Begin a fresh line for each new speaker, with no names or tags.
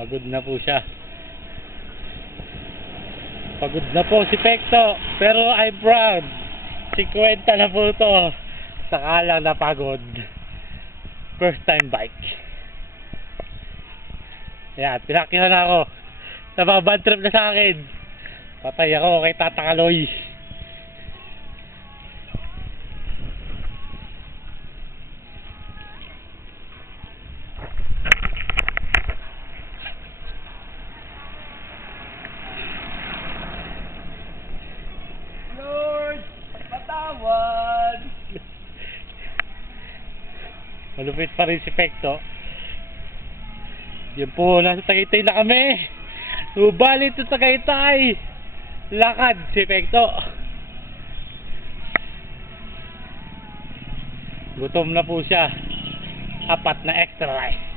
Pagod na po siya. Pagod na po si Pekto. Pero I'm proud. 50 na po to. Saka lang napagod. First time bike. Yan, pinakita na ako. Nababad trip na sa akin. Patay ako kay Tata Kaloy. Malupit pa rin si Pekto. Yan po, nasa Tagaytay na kami. Subalit sa Tagaytay. Lakad si Pekto. Gutom na po siya. Apat na extra rice.